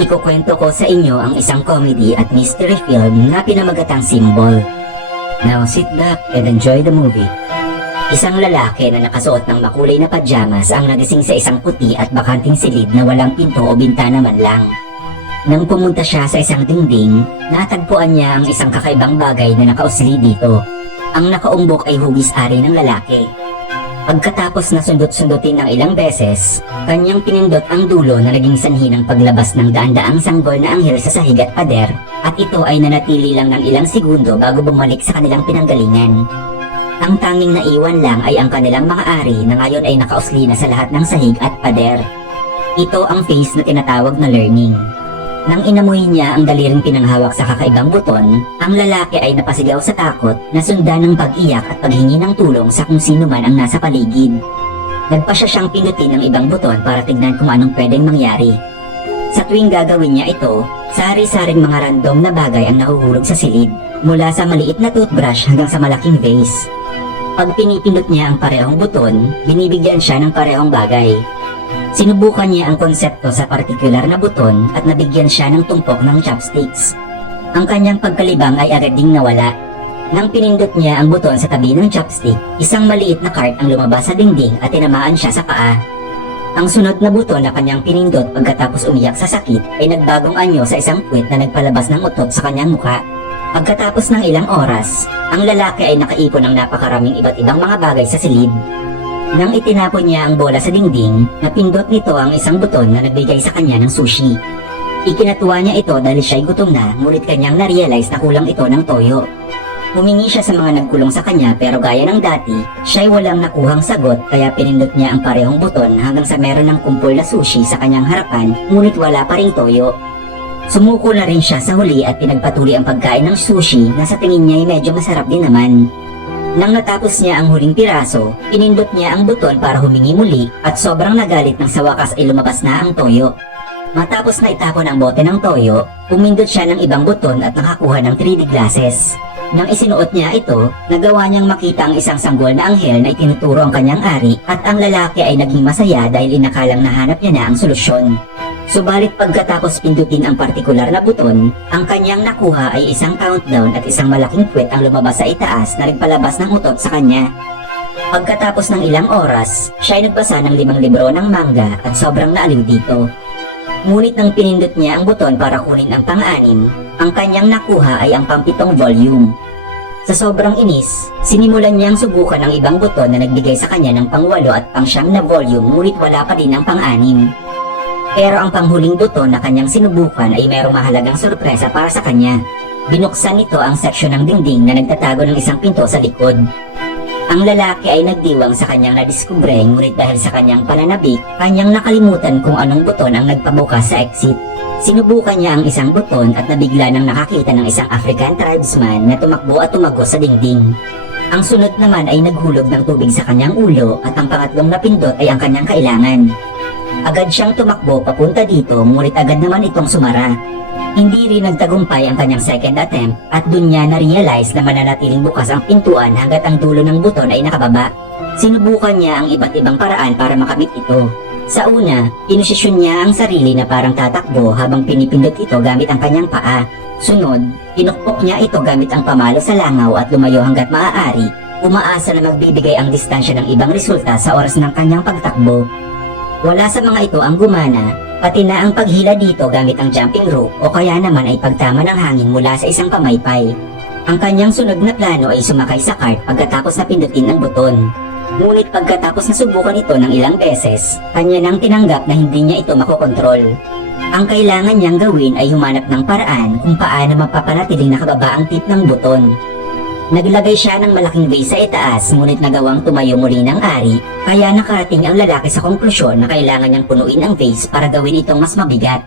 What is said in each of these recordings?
ikukwento ko sa inyo ang isang comedy at mystery film na pinamagatang Symbol. Now sit back and enjoy the movie. Isang lalaki na nakasuot ng makulay na pajamas ang nagising sa isang puti at bakanting silid na walang pinto o bintana man lang. Nang pumunta siya sa isang dingding, natagpuan niya ang isang kakaibang bagay na nakausli dito. Ang nakaumbok ay hugis-ari ng lalaki. Pagkatapos na sundot-sundutin ng ilang beses, kanyang pinindot ang dulo na naging sanhi ng paglabas ng daan-daang sanggol na anghel sa sahig at pader at ito ay nanatili lang ng ilang segundo bago bumalik sa kanilang pinanggalingan. Ang tanging naiwan lang ay ang kanilang mga ari na ngayon ay nakausli na sa lahat ng sahig at pader. Ito ang phase na tinatawag na learning. Nang inamoy niya ang daliring pinanghawak sa kakaibang buton, ang lalaki ay napasigaw sa takot na sundan ng pag-iyak at paghingi ng tulong sa kung sino man ang nasa paligid. Nagpasya siyang pinutin ng ibang buton para tignan kung anong pwedeng mangyari. Sa tuwing gagawin niya ito, sari-saring mga random na bagay ang nahuhulog sa silid, mula sa maliit na toothbrush hanggang sa malaking vase. Pag pinipindot niya ang parehong buton, binibigyan siya ng parehong bagay. Sinubukan niya ang konsepto sa partikular na buton at nabigyan siya ng tumpok ng chopsticks. Ang kanyang pagkalibang ay agad ding nawala. Nang pinindot niya ang buton sa tabi ng chopstick, isang maliit na cart ang lumabas sa dingding at tinamaan siya sa paa. Ang sunod na buton na kanyang pinindot pagkatapos umiyak sa sakit ay nagbagong anyo sa isang puwet na nagpalabas ng utot sa kanyang mukha. Pagkatapos ng ilang oras, ang lalaki ay nakaipon ng napakaraming iba't ibang mga bagay sa silid. Nang itinapon niya ang bola sa dingding, napindot nito ang isang buton na nagbigay sa kanya ng sushi. Ikinatuwa niya ito dahil siya'y gutom na, ngunit kanyang na-realize na kulang ito ng toyo. Humingi siya sa mga nagkulong sa kanya pero gaya ng dati, siya'y walang nakuhang sagot kaya pinindot niya ang parehong buton hanggang sa meron ng kumpol na sushi sa kanyang harapan ngunit wala pa ring toyo. Sumuko na rin siya sa huli at pinagpatuloy ang pagkain ng sushi na sa tingin niya ay medyo masarap din naman. Nang natapos niya ang huling piraso, pinindot niya ang buton para humingi muli at sobrang nagalit nang sa wakas ay lumabas na ang toyo. Matapos na itapon ang bote ng toyo, pumindot siya ng ibang buton at nakakuha ng 3D glasses. Nang isinuot niya ito, nagawa niyang makita ang isang sanggol na anghel na itinuturo ang kanyang ari at ang lalaki ay naging masaya dahil inakalang nahanap niya na ang solusyon. Subalit pagkatapos pindutin ang partikular na buton, ang kanyang nakuha ay isang countdown at isang malaking puwet ang lumabas sa itaas na nagpalabas ng utot sa kanya. Pagkatapos ng ilang oras, siya ay nagbasa ng limang libro ng manga at sobrang naaliw dito. Ngunit nang pinindot niya ang buton para kunin ang pang-anim, ang kanyang nakuha ay ang pampitong volume. Sa sobrang inis, sinimulan niyang subukan ang ibang buton na nagbigay sa kanya ng pangwalo at pangsyam na volume ngunit wala pa din ang pang-anim. Pero ang panghuling buton na kanyang sinubukan ay mayroong mahalagang sorpresa para sa kanya. Binuksan nito ang seksyon ng dingding na nagtatago ng isang pinto sa likod. Ang lalaki ay nagdiwang sa kanyang nadiskubre ngunit dahil sa kanyang pananabik, kanyang nakalimutan kung anong buton ang nagpabukas sa exit. Sinubukan niya ang isang buton at nabigla nang nakakita ng isang African tribesman na tumakbo at tumago sa dingding. Ang sunod naman ay naghulog ng tubig sa kanyang ulo at ang pangatlong napindot ay ang kanyang kailangan. Agad siyang tumakbo papunta dito ngunit agad naman itong sumara. Hindi rin nagtagumpay ang kanyang second attempt at dun niya na-realize na mananatiling bukas ang pintuan hanggat ang dulo ng buton ay nakababa. Sinubukan niya ang iba't ibang paraan para makamit ito. Sa una, inosisyon niya ang sarili na parang tatakbo habang pinipindot ito gamit ang kanyang paa. Sunod, pinukpok niya ito gamit ang pamalo sa langaw at lumayo hanggat maaari. Umaasa na magbibigay ang distansya ng ibang resulta sa oras ng kanyang pagtakbo. Wala sa mga ito ang gumana, pati na ang paghila dito gamit ang jumping rope o kaya naman ay pagtama ng hangin mula sa isang pamaypay. Ang kanyang sunod na plano ay sumakay sa cart pagkatapos na pindutin ang buton. Ngunit pagkatapos na subukan ito ng ilang beses, kanya nang tinanggap na hindi niya ito makokontrol. Ang kailangan niyang gawin ay humanap ng paraan kung paano mapapanatiling nakababa ang tip ng buton. Naglagay siya ng malaking vase sa itaas ngunit nagawang tumayo muli ng ari kaya nakarating ang lalaki sa konklusyon na kailangan niyang punuin ang vase para gawin itong mas mabigat.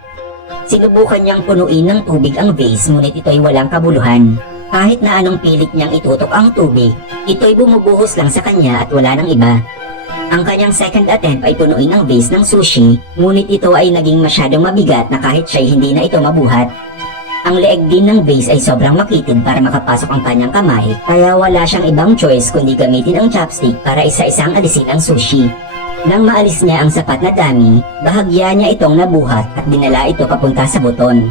Sinubukan niyang punuin ng tubig ang vase ngunit ito ay walang kabuluhan. Kahit na anong pilit niyang itutok ang tubig, ito'y bumubuhos lang sa kanya at wala ng iba. Ang kanyang second attempt ay punuin ang vase ng sushi, ngunit ito ay naging masyadong mabigat na kahit siya'y hindi na ito mabuhat. Ang leeg din ng vase ay sobrang makitid para makapasok ang kanyang kamay, kaya wala siyang ibang choice kundi gamitin ang chopstick para isa-isang alisin ang sushi. Nang maalis niya ang sapat na dami, bahagya niya itong nabuhat at dinala ito papunta sa buton.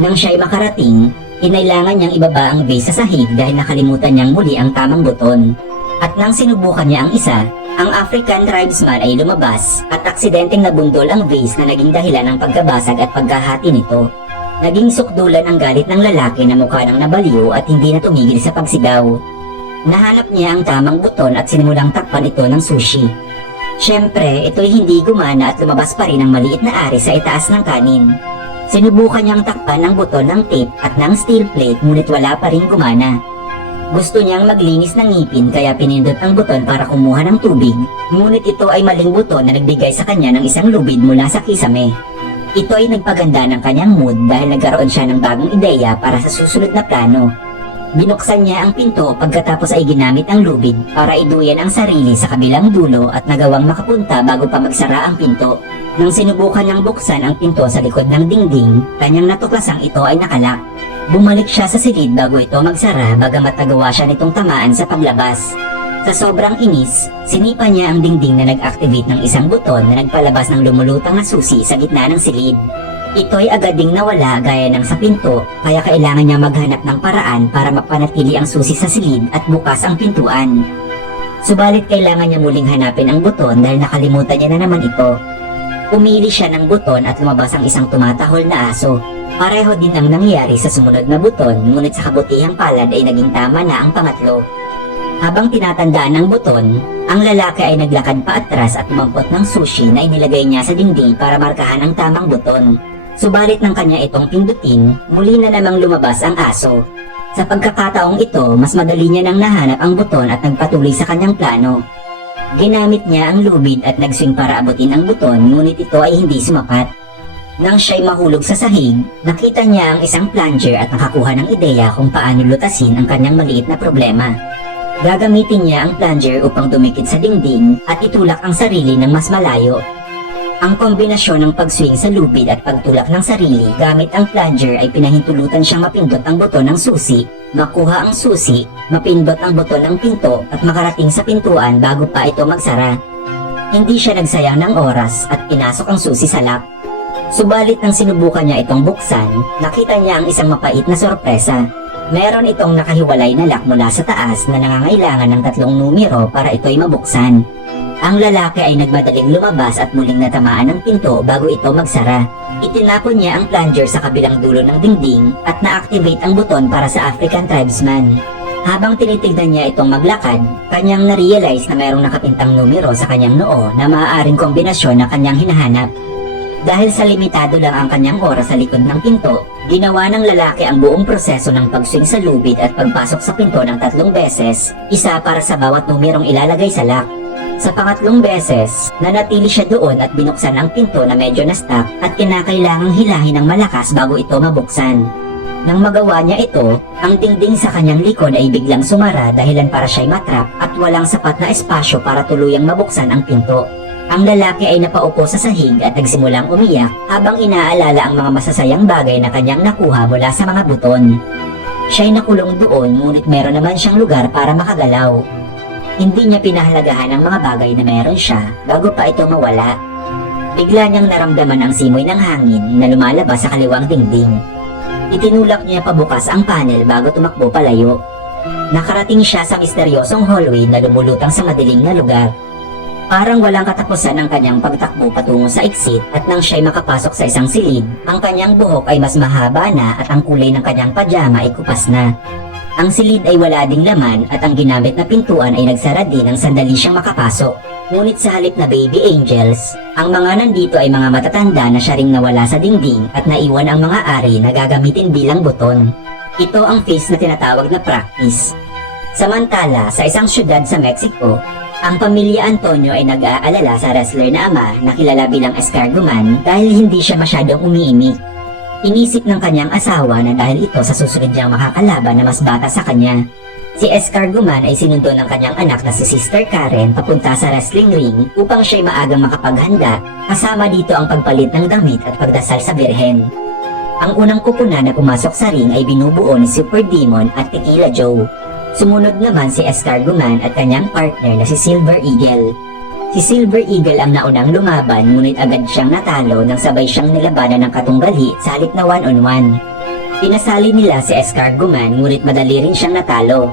Nang siya'y makarating, kinailangan niyang ibaba ang vase sa sahig dahil nakalimutan niyang muli ang tamang buton. At nang sinubukan niya ang isa, ang African tribesman ay lumabas at aksidenteng nabundol ang vase na naging dahilan ng pagkabasag at pagkahati nito. Naging sukdulan ang galit ng lalaki na mukha ng nabaliw at hindi na tumigil sa pagsigaw. Nahanap niya ang tamang buton at sinimulang takpan ito ng sushi. Siyempre, ito'y hindi gumana at lumabas pa rin ang maliit na ari sa itaas ng kanin. Sinubukan niyang takpan ng buton ng tape at ng steel plate ngunit wala pa rin gumana. Gusto niyang maglinis ng ngipin kaya pinindot ang buton para kumuha ng tubig, ngunit ito ay maling buton na nagbigay sa kanya ng isang lubid mula sa kisame. Ito ay nagpaganda ng kanyang mood dahil nagkaroon siya ng bagong ideya para sa susunod na plano. Binuksan niya ang pinto pagkatapos ay ginamit ang lubid para iduyan ang sarili sa kabilang dulo at nagawang makapunta bago pa magsara ang pinto. Nang sinubukan niyang buksan ang pinto sa likod ng dingding, kanyang natuklasang ito ay nakalak. Bumalik siya sa silid bago ito magsara bagamat nagawa siya nitong tamaan sa paglabas. Sa sobrang inis, sinipa niya ang dingding na nag-activate ng isang buton na nagpalabas ng lumulutang na susi sa gitna ng silid. Ito'y agad ding nawala gaya ng sa pinto, kaya kailangan niya maghanap ng paraan para mapanatili ang susi sa silid at bukas ang pintuan. Subalit kailangan niya muling hanapin ang buton dahil nakalimutan niya na naman ito. Pumili siya ng buton at lumabas ang isang tumatahol na aso. Pareho din ang nangyari sa sumunod na buton, ngunit sa kabutihang palad ay naging tama na ang pangatlo. Habang tinatandaan ng buton, ang lalaki ay naglakad pa atras at umampot ng sushi na inilagay niya sa dingding para markahan ang tamang buton. Subalit ng kanya itong pindutin, muli na namang lumabas ang aso. Sa pagkakataong ito, mas madali niya nang nahanap ang buton at nagpatuloy sa kanyang plano. Ginamit niya ang lubid at nagswing para abutin ang buton ngunit ito ay hindi sumapat. Nang siya'y mahulog sa sahig, nakita niya ang isang plunger at nakakuha ng ideya kung paano lutasin ang kanyang maliit na problema. Gagamitin niya ang plunger upang dumikit sa dingding at itulak ang sarili ng mas malayo. Ang kombinasyon ng pagswing sa lubid at pagtulak ng sarili gamit ang plunger ay pinahintulutan siyang mapindot ang buton ng susi, makuha ang susi, mapindot ang buton ng pinto at makarating sa pintuan bago pa ito magsara. Hindi siya nagsayang ng oras at pinasok ang susi sa lock. Subalit nang sinubukan niya itong buksan, nakita niya ang isang mapait na sorpresa. Meron itong nakahiwalay na lock mula sa taas na nangangailangan ng tatlong numero para ito'y mabuksan. Ang lalaki ay nagmadaling lumabas at muling natamaan ng pinto bago ito magsara. Itinapon niya ang plunger sa kabilang dulo ng dingding at na-activate ang buton para sa African tribesman. Habang tinitignan niya itong maglakad, kanyang na-realize na mayroong nakapintang numero sa kanyang noo na maaaring kombinasyon na kanyang hinahanap. Dahil sa limitado lang ang kanyang oras sa likod ng pinto, ginawa ng lalaki ang buong proseso ng pagswing sa lubid at pagpasok sa pinto ng tatlong beses, isa para sa bawat numerong ilalagay sa lock. Sa pangatlong beses, nanatili siya doon at binuksan ang pinto na medyo na-stuck at kinakailangang hilahin ng malakas bago ito mabuksan. Nang magawa niya ito, ang dingding sa kanyang likod ay biglang sumara dahilan para siya'y matrap at walang sapat na espasyo para tuluyang mabuksan ang pinto. Ang lalaki ay napaupo sa sahig at nagsimulang umiyak habang inaalala ang mga masasayang bagay na kanyang nakuha mula sa mga buton. Siya'y nakulong doon ngunit meron naman siyang lugar para makagalaw. Hindi niya pinahalagahan ang mga bagay na meron siya bago pa ito mawala. Bigla niyang naramdaman ang simoy ng hangin na lumalabas sa kaliwang dingding. Itinulak niya pabukas ang panel bago tumakbo palayo. Nakarating siya sa misteryosong hallway na lumulutang sa madilim na lugar. Parang walang katapusan ang kanyang pagtakbo patungo sa exit at nang siya'y makapasok sa isang silid, ang kanyang buhok ay mas mahaba na at ang kulay ng kanyang pajama ay kupas na. Ang silid ay wala ding laman at ang ginamit na pintuan ay nagsara din nang sandali siyang makapasok. Ngunit sa halip na baby angels, ang mga nandito ay mga matatanda na siya ring nawala sa dingding at naiwan ang mga ari na gagamitin bilang buton. Ito ang face na tinatawag na practice. Samantala, sa isang syudad sa Mexico, ang pamilya Antonio ay nag-aalala sa wrestler na ama na kilala bilang Escargoman dahil hindi siya masyadong umiimik. Inisip ng kanyang asawa na dahil ito sa susunod niyang makakalaban na mas bata sa kanya. Si Escargoman ay sinundo ng kanyang anak na si Sister Karen papunta sa wrestling ring upang siya'y maagang makapaghanda kasama dito ang pagpalit ng damit at pagdasal sa Birhen. Ang unang kupuna na pumasok sa ring ay binubuo ni Super Demon at Tequila Joe. Sumunod naman si Escargoman at kanyang partner na si Silver Eagle. Si Silver Eagle ang naunang lumaban ngunit agad siyang natalo nang sabay siyang nilabanan ng katunggali sa halip na one-on-one. Pinasali nila si Escargoman ngunit madali rin siyang natalo.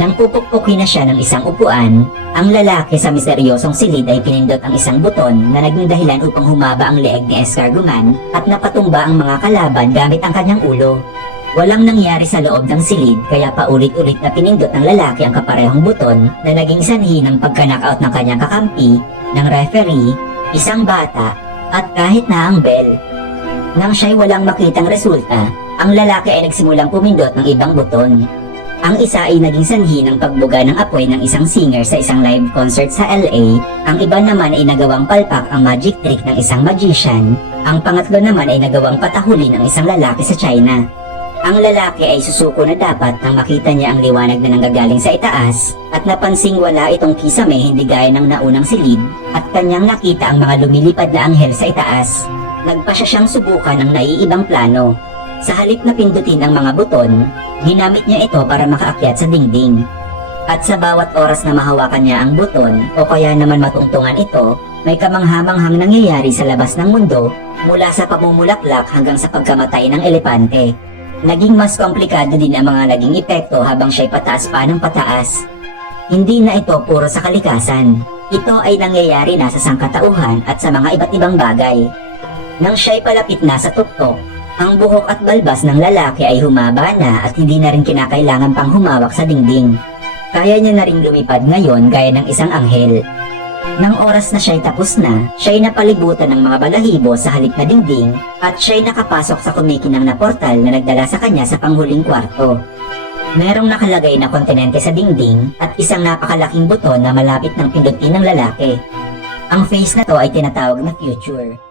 Nang pupukpukin na siya ng isang upuan, ang lalaki sa misteryosong silid ay pinindot ang isang buton na naging dahilan upang humaba ang leeg ni Escargoman at napatumba ang mga kalaban gamit ang kanyang ulo. Walang nangyari sa loob ng silid kaya paulit-ulit na pinindot ng lalaki ang kaparehong buton na naging sanhi ng pagka-knockout ng kanyang kakampi, ng referee, isang bata, at kahit na ang bell. Nang siya'y walang makitang resulta, ang lalaki ay nagsimulang pumindot ng ibang buton. Ang isa ay naging sanhi ng pagbuga ng apoy ng isang singer sa isang live concert sa LA, ang iba naman ay nagawang palpak ang magic trick ng isang magician, ang pangatlo naman ay nagawang patahuli ng isang lalaki sa China. Ang lalaki ay susuko na dapat nang makita niya ang liwanag na nanggagaling sa itaas at napansing wala itong kisame hindi gaya ng naunang silid at kanyang nakita ang mga lumilipad na anghel sa itaas. Nagpa siya siyang subukan ng naiibang plano. Sa halip na pindutin ang mga buton, ginamit niya ito para makaakyat sa dingding. At sa bawat oras na mahawakan niya ang buton o kaya naman matungtungan ito, may kamanghamanghang nangyayari sa labas ng mundo mula sa pamumulaklak hanggang sa pagkamatay ng elepante. Naging mas komplikado din ang mga naging epekto habang siya'y pataas pa ng pataas. Hindi na ito puro sa kalikasan. Ito ay nangyayari na sa sangkatauhan at sa mga iba't ibang bagay. Nang siya'y palapit na sa tuktok, ang buhok at balbas ng lalaki ay humaba na at hindi na rin kinakailangan pang humawak sa dingding. Kaya niya na rin lumipad ngayon gaya ng isang anghel. Nang oras na siya'y tapos na, siya'y napalibutan ng mga balahibo sa halip na dingding at siya'y nakapasok sa kumikinang na portal na nagdala sa kanya sa panghuling kwarto. Merong nakalagay na kontinente sa dingding at isang napakalaking buto na malapit ng pindutin ng lalaki. Ang face na to ay tinatawag na future.